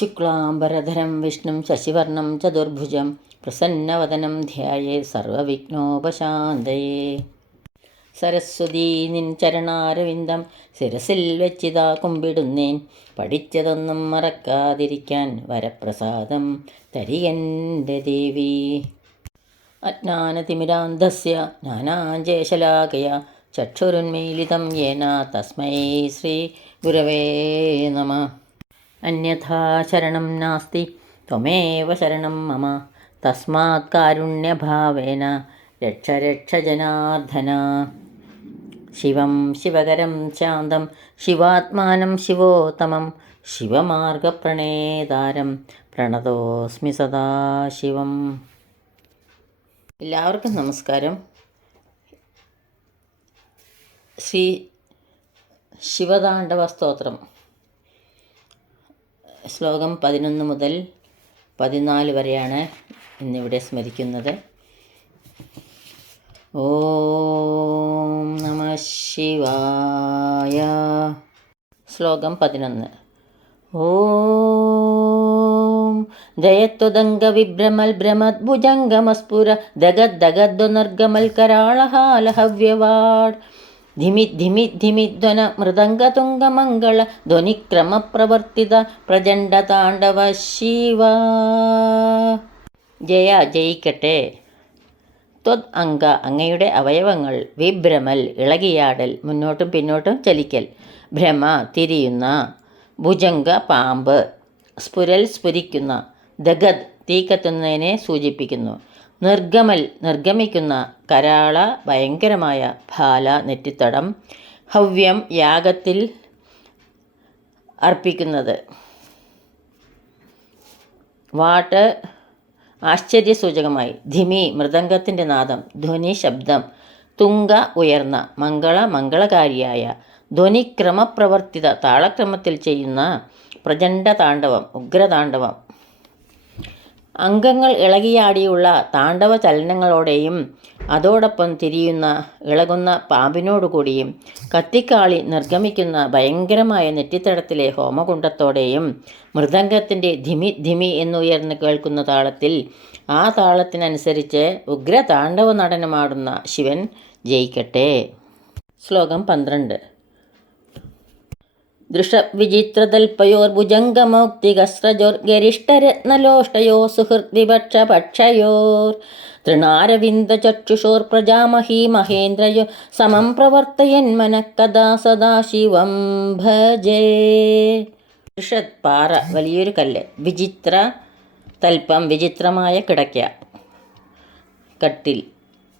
ശുക്ലാംബരധരം വിഷ്ണും ശശിവർണം ചതുർഭുജം പ്രസന്നവദനം ധ്യായേത് സർവവിഘ്നോപശാന്തയേ. സരസ്വതീ നിൻ ചരണാരവിന്ദം ശിരസിൽ വെച്ചിതാ കുമ്പിടുന്നേൻ. പഠിച്ചതൊന്നും മറക്കാതിരിക്കാൻ വരപ്രസാദം തരികൻ്റെ ദേവി. അജ്ഞാനതിമിരാന്ധസ്യ ജ്ഞാനാഞ്ജനശലാകയാ ചക്ഷുരുന്മീലിതം യേന തസ്മൈ ശ്രീ ഗുരവേ നമഃ. അന്യഥാ ശരണം നാസ്തി ത്വമേവ ശരണം മമ. തസ്മാത് കാരുണ്യഭാവേന രക്ഷ രക്ഷ ജനാർദ്ദന. ശിവം ശിവകരം ശാന്തം ശിവാത്മാനം ശിവോത്തമം ശിവമാർഗപ്രണേതാരം പ്രണതോസ്മി സദാശിവം. എല്ലാവർക്കും നമസ്കാരം. ശ്രീ ശിവതാണ്ഡവ സ്തോത്രം ശ്ലോകം 11 മുതൽ 14 വരെയാണ് ഇന്നിവിടെ സ്മരിക്കുന്നത്. ഓം നമഃ ശിവായ. ശ്ലോകം 11. ഓം ജയത്വദംഗ വിഭ്രമൽ ഭ്രമദ്ഭുജംഗമസ്ഫുര ദഗദ്ദഗദ്വനർഗമൽ കരാളഹാലഹവ്യവാഡ് ധിമിത് ധിമിത് ധിമിധ്വന മൃദംഗതുംഗമംഗള ധ്വനിക്രമപ്രവർത്തിത പ്രചണ്ഡ താണ്ഡവ ശിവ. ജയ ജയിക്കട്ടെ. ത്വദ് അംഗ അങ്ങയുടെ അവയവങ്ങൾ, വിഭ്രമൽ ഇളകിയാടൽ മുന്നോട്ടും പിന്നോട്ടും ചലിക്കൽ, ഭ്രമ തിരിയുന്ന, ഭുജംഗ പാമ്പ്, സ്ഫുരൽ സ്ഫുരിക്കുന്ന, ദഗദ് തീ കത്തുന്നതിനെ സൂചിപ്പിക്കുന്നു, നിർഗമൽ നിർഗമിക്കുന്ന, കരാള ഭയങ്കരമായ, ഭാല നെറ്റിത്തടം, ഹവ്യം യാഗത്തിൽ അർപ്പിക്കുന്നത്, വാട്ട് ആശ്ചര്യസൂചകമായി, ധിമി മൃദംഗത്തിൻ്റെ നാദം, ധ്വനി ശബ്ദം, തുങ്ക ഉയർന്ന, മംഗള മംഗളകാരിയായ, ധ്വനി ക്രമപ്രവർത്തിത താളക്രമത്തിൽ ചെയ്യുന്ന, പ്രചണ്ഡ താണ്ഡവം ഉഗ്രതാണ്ഡവം, അംഗങ്ങൾ ഇളകിയാടിയുള്ള താണ്ഡവ ചലനങ്ങളോടെയും അതോടൊപ്പം തിരിയുന്ന ഇളകുന്ന പാമ്പിനോടുകൂടിയും കത്തിക്കാളി നിർഗമിക്കുന്ന ഭയങ്കരമായ നെറ്റിത്തടത്തിലെ ഹോമകുണ്ടത്തോടെയും മൃദംഗത്തിൻ്റെ ധിമി ധിമി എന്നുയർന്ന് കേൾക്കുന്ന താളത്തിൽ ആ താളത്തിനനുസരിച്ച് ഉഗ്രതാണ്ഡവ നടനമാടുന്ന ശിവൻ ജയിക്കട്ടെ. ശ്ലോകം 12. ദൃഷവിചിത്രതൽപയോർഭുജംഗമൗക്തികസ്രജോർഗരിഷ്ടരത്നലോഷ്ടയോ സുഹൃദ്വിപക്ഷപക്ഷയോർ തൃണാരവിന്ദചക്ഷുഷോർ പ്രജാമഹീ മഹേന്ദ്രയോ സമം പ്രവർത്തയന്മനഃ കഥാ സദാശിവം ഭജേ. ദൃഷത് പാറ, വലിയൊരു കല്ല്, വിചിത്ര തൽപ്പം വിചിത്രമായ കിടക്ക കട്ടിൽ,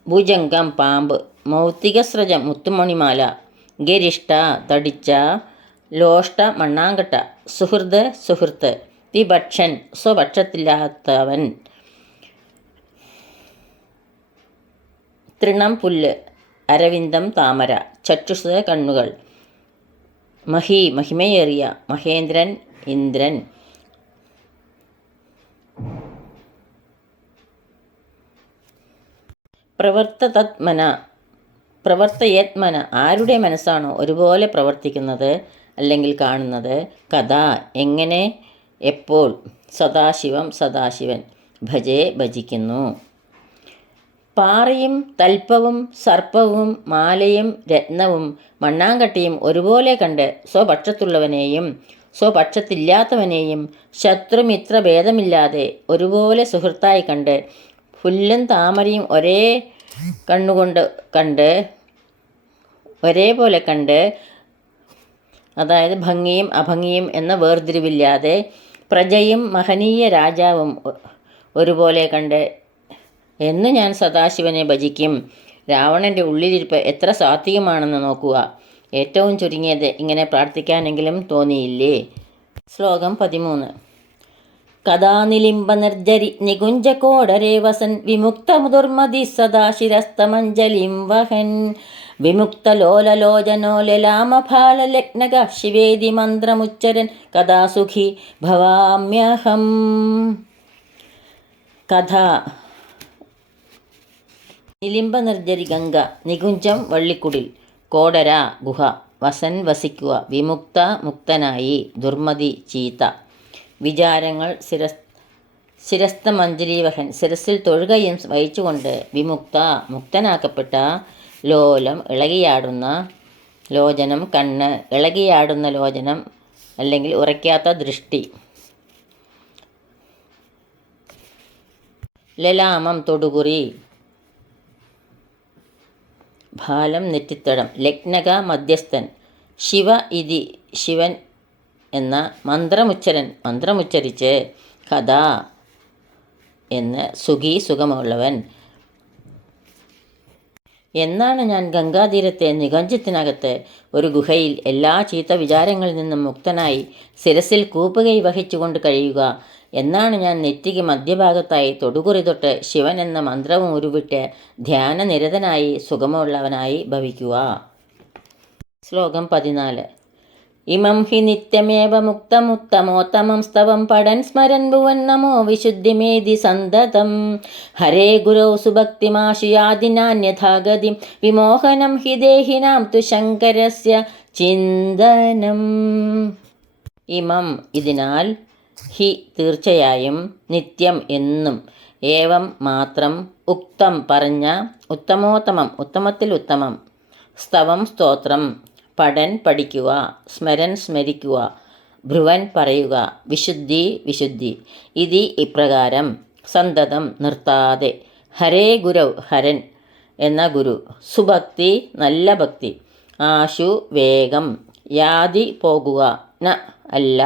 ഭുജംഗം പാമ്പ്, മൗക്തികസ്രജം മുത്തുമണിമാല, ഗരിഷ്ട തടിച്ച, ലോഷ്ട മണ്ണാങ്കട്ട, സുഹൃദ് സുഹൃത്ത്, വിഭക്ഷൻ സ്വപക്ഷത്തില്ലാത്തവൻ, തൃണം പുല്ല്, അരവിന്ദം താമര, ചക്ഷുസ് കണ്ണുകൾ, മഹി മഹിമയേറിയ, മഹേന്ദ്രൻ ഇന്ദ്രൻ, പ്രവർത്തയത്മന ആരുടെ മനസ്സാണോ ഒരുപോലെ പ്രവർത്തിക്കുന്നത് അല്ലെങ്കിൽ കാണുന്നത്, കഥ എങ്ങനെ എപ്പോൾ, സദാശിവം സദാശിവൻ, ഭജേ ഭജിക്കുന്നു. പാറയും തൽപ്പവും സർപ്പവും മാലയും രത്നവും മണ്ണാങ്കട്ടിയും ഒരുപോലെ കണ്ട് സ്വപക്ഷത്തുള്ളവനെയും സ്വപക്ഷത്തില്ലാത്തവനെയും ശത്രുമിത്ര ഭേദമില്ലാതെ ഒരുപോലെ സുഹൃത്തായി കണ്ട് പുല്ലും താമരയും ഒരേ കണ്ണുകൊണ്ട് കണ്ട് ഒരേപോലെ കണ്ട്, അതായത് ഭംഗിയും അഭംഗിയും എന്ന വേർതിരിവില്ലാതെ പ്രജയും മഹനീയ രാജാവും ഒരുപോലെ കണ്ട് എന്ന് ഞാൻ സദാശിവനെ ഭജിക്കും. രാവണൻ്റെ ഉള്ളിലിരിപ്പ് എത്ര സാത്വികമാണെന്ന് നോക്കുക. ഏറ്റവും ചുരുങ്ങിയത് ഇങ്ങനെ പ്രാർത്ഥിക്കാനെങ്കിലും തോന്നിയില്ലേ. ശ്ലോകം 13. കഥാനിലിംബ നിർജരി നികുഞ്ചകോടരേ വസൻ വിമുക്തമുദുർമതി സദാശിരസ്തമഞ്ജലിം വഹൻ വിമുക്തലോലലോചനോ ലലാമഫാലലഗ്നക ശിവേതി മന്ത്രമുച്ചരൻ കഥാസുഖി ഭവാമ്യഹം. കഥ നിലിംബ നിർജരി ഗംഗ, നികുഞ്ചം വള്ളിക്കുടിൽ, കോടര ഗുഹ, വസൻ വസിക്കുക, വിമുക്ത മുക്തനായി, ദുർമതി ചീത്ത, വിചാരങ്ങൾ ശിരസ്തമഞ്ജലീവഹൻ ശിരസിൽ തൊഴുകയും വഹിച്ചുകൊണ്ട് വിമുക്ത മുക്തനാക്കപ്പെട്ട ലോലം ഇളകിയാടുന്ന ലോചനം കണ്ണ് ഇളകിയാടുന്ന ലോചനം അല്ലെങ്കിൽ ഉറയ്ക്കാത്ത ദൃഷ്ടി. ലലാമം തൊടുകുറി. ഭാലം നെറ്റിത്തടം. ലഗ്നക മധ്യസ്ഥൻ. ശിവ ഇതി ശിവൻ എന്ന മന്ത്രമുച്ചരിച്ച് കഥ എന്ന് സുഖി സുഖമുള്ളവൻ. എന്നാണ് ഞാൻ ഗംഗാതീരത്തെ നികുഞ്ചത്തിനകത്ത് ഒരു ഗുഹയിൽ എല്ലാ ചീത്ത വിചാരങ്ങളിൽ നിന്നും മുക്തനായി ശിരസിൽ കൂപ്പുകൈ വഹിച്ചുകൊണ്ട് കഴിയുക? എന്നാണ് ഞാൻ നെറ്റിക്ക് മധ്യഭാഗത്തായി തൊടുകുറി തൊട്ട് ശിവൻ എന്ന മന്ത്രവും ഉരുവിട്ട് ധ്യാനനിരതനായി സുഖമുള്ളവനായി ഭവിക്കുക? ശ്ലോകം 14. ഇമം ഹി നിത്യമേവ മുക്തമുത്തമോത്തമം സ്തവം പഠൻ സ്മരൻ ഭുവൻ നമോ വിശുദ്ധിമേധി സന്തതം. ഹരേ ഗുരൗ സുഭക്തിമാശുയാദിനാന്യഥാഗതിം വിമോഹനം ഹി ദേഹിനാം തു ശങ്കരസ്യ ചിന്തനം. ഇമം ഇതിനാൽ, ഹി തീർച്ചയായും, നിത്യം എന്നും, ഏവം മാത്രം, ഉക്തം പറഞ്ഞ, ഉത്തമോത്തമം ഉത്തമത്തിൽ ഉത്തമം, സ്തവം സ്തോത്രം, പഠൻ പഠിക്കുക, സ്മരൻ സ്മരിക്കുക, ഭ്രുവൻ പറയുക, വിശുദ്ധി വിശുദ്ധി, ഇതി ഇപ്രകാരം, സന്തതം നിർത്താതെ, ഹരേ ഗുരൗ ഹരൻ എന്ന ഗുരു, സുഭക്തി നല്ല ഭക്തി, ആശു വേഗം, യാതി പോകുക, ന അല്ല,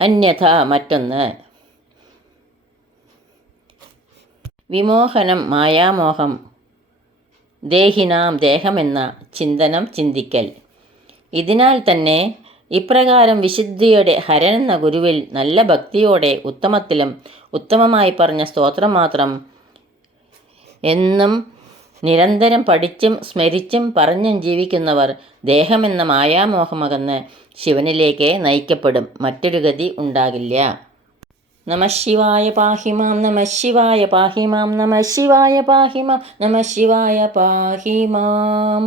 അന്യഥ മറ്റൊന്ന്, വിമോഹനം മായാമോഹം, ദേഹിനാം ദേഹമെന്ന ചിന്തനം ചിന്തിക്കൽ. ഇതിനാൽ തന്നെ ഇപ്രകാരം വിശുദ്ധിയുടെ ഹരനെന്ന ഗുരുവിൽ നല്ല ഭക്തിയോടെ ഉത്തമത്തിലും ഉത്തമമായി പറഞ്ഞ സ്തോത്രം മാത്രം എന്നും നിരന്തരം പഠിച്ചും സ്മരിച്ചും പറഞ്ഞും ജീവിക്കുന്നവർ ദേഹമെന്ന മായാമോഹമകന്ന് ശിവനിലേക്ക് നയിക്കപ്പെടും. മറ്റൊരു ഗതി ഉണ്ടാകില്ല. നമഃശിവായ പാഹിമാം നമഃശിവായ പാഹിമാം നമഃശിവായ പാഹിമാം നമഃശിവായ പാഹിമാം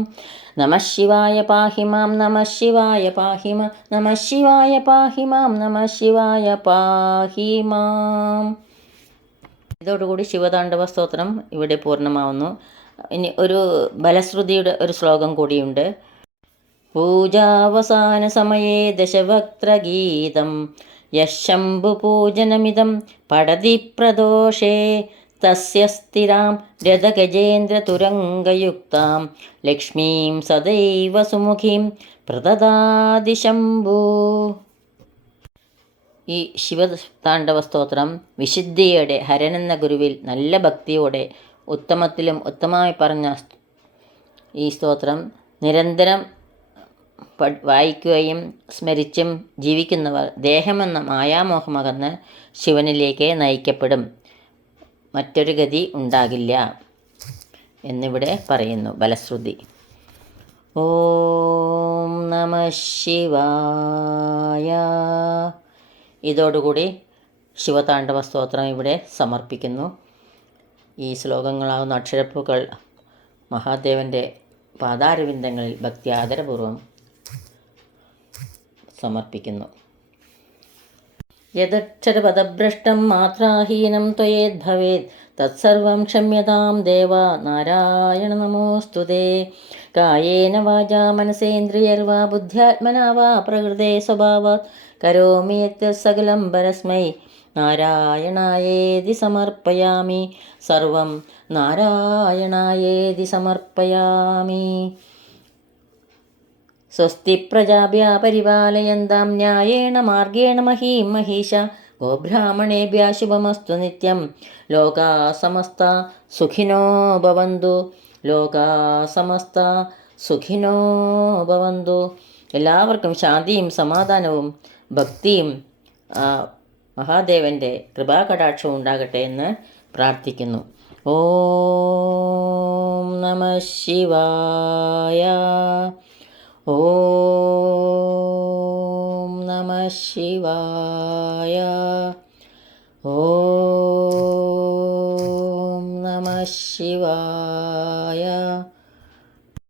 നമഃശിവായ പാഹിമാം നമഃശിവായ പാഹിമാം നമഃശിവായ പാഹിമാം നമഃശിവായ പാഹിമാം. ഇതോടുകൂടി ശിവതാണ്ഡവ സ്തോത്രം ഇവിടെ പൂർണ്ണമാവുന്നു. ഇനി ഒരു ബലശ്രുതിയുടെ ഒരു ശ്ലോകം കൂടിയുണ്ട്. പൂജാവസാന സമയേ ദശവക്ത്രഗീതം യശംഭുപൂജനമിതം പഠതി പ്രദോഷേ തസ്യ സ്ഥിരാം രഥഗജേന്ദ്രതുരംഗയുക്താം ലക്ഷ്മീം സദൈവ സുമുഖീം പ്രദദാതി ശംഭു. ഈ ശിവതാണ്ഡവ സ്തോത്രം വിശുദ്ധിയുടെ ഹരനെന്ന ഗുരുവിൽ നല്ല ഭക്തിയോടെ ഉത്തമത്തിലും ഉത്തമമായി പറഞ്ഞ ഈ സ്തോത്രം നിരന്തരം വായിക്കുകയും സ്മരിച്ചും ജീവിക്കുന്നവർ ദേഹമെന്ന മായാമോഹമകന്ന് ശിവനിലേക്ക് നയിക്കപ്പെടും. മറ്റൊരു ഗതി ഉണ്ടാകില്ല എന്നിവിടെ പറയുന്നു ബലശ്രുതി. ഓം നമഃ ശിവായ. ഇതോടുകൂടി ശിവതാണ്ഡവ സ്തോത്രം ഇവിടെ സമർപ്പിക്കുന്നു. ഈ ശ്ലോകങ്ങളാവുന്ന അക്ഷരപ്പൂക്കൾ മഹാദേവൻ്റെ പാദാരവിന്ദങ്ങളിൽ ഭക്തി ആദരപൂർവം സമർപ്പിക്കുന്നു. യദക്ഷരപദഭ്രഷ്ടം മാത്രാഹീനം ത്വയേദ്ഭവേത് തത്സർവം ക്ഷമ്യതാം ദേവ നാരായണ നമോസ്തുതേ. കായേന വാചാ മനസേന്ദ്രിയർവാ ബുദ്ധ്യാത്മനാ വാ പ്രകൃതേ സ്വഭാവാത് കരോമി യത് സകലം പരസ്മൈ നാരായണായേതി സമർപ്പയാമി. സർവം നാരായണായേതി സമർപ്പയാമി. സ്വസ്തി പ്രജാഭ്യ പരിപാലയന്താം ന്യായേണ മാർഗേണ മഹീം മഹീഷ. ഗോബ്രാഹ്മണേഭ്യഃ ശുഭമസ്തു നിത്യം. ലോകാ സമസ്ത സുഖിനോ ഭവന്തു. ലോകാ സമസ്ത സുഖിനോ ഭവന്തു. എല്ലാവർക്കും ശാന്തിയും സമാധാനവും ഭക്തിയും മഹാദേവൻ്റെ കൃപാകടാക്ഷവും ഉണ്ടാകട്ടെ എന്ന് പ്രാർത്ഥിക്കുന്നു. ഓം നമഃ ശിവായ. ഓം നമഃ ശിവായ. ഓം നമഃ ശിവായ.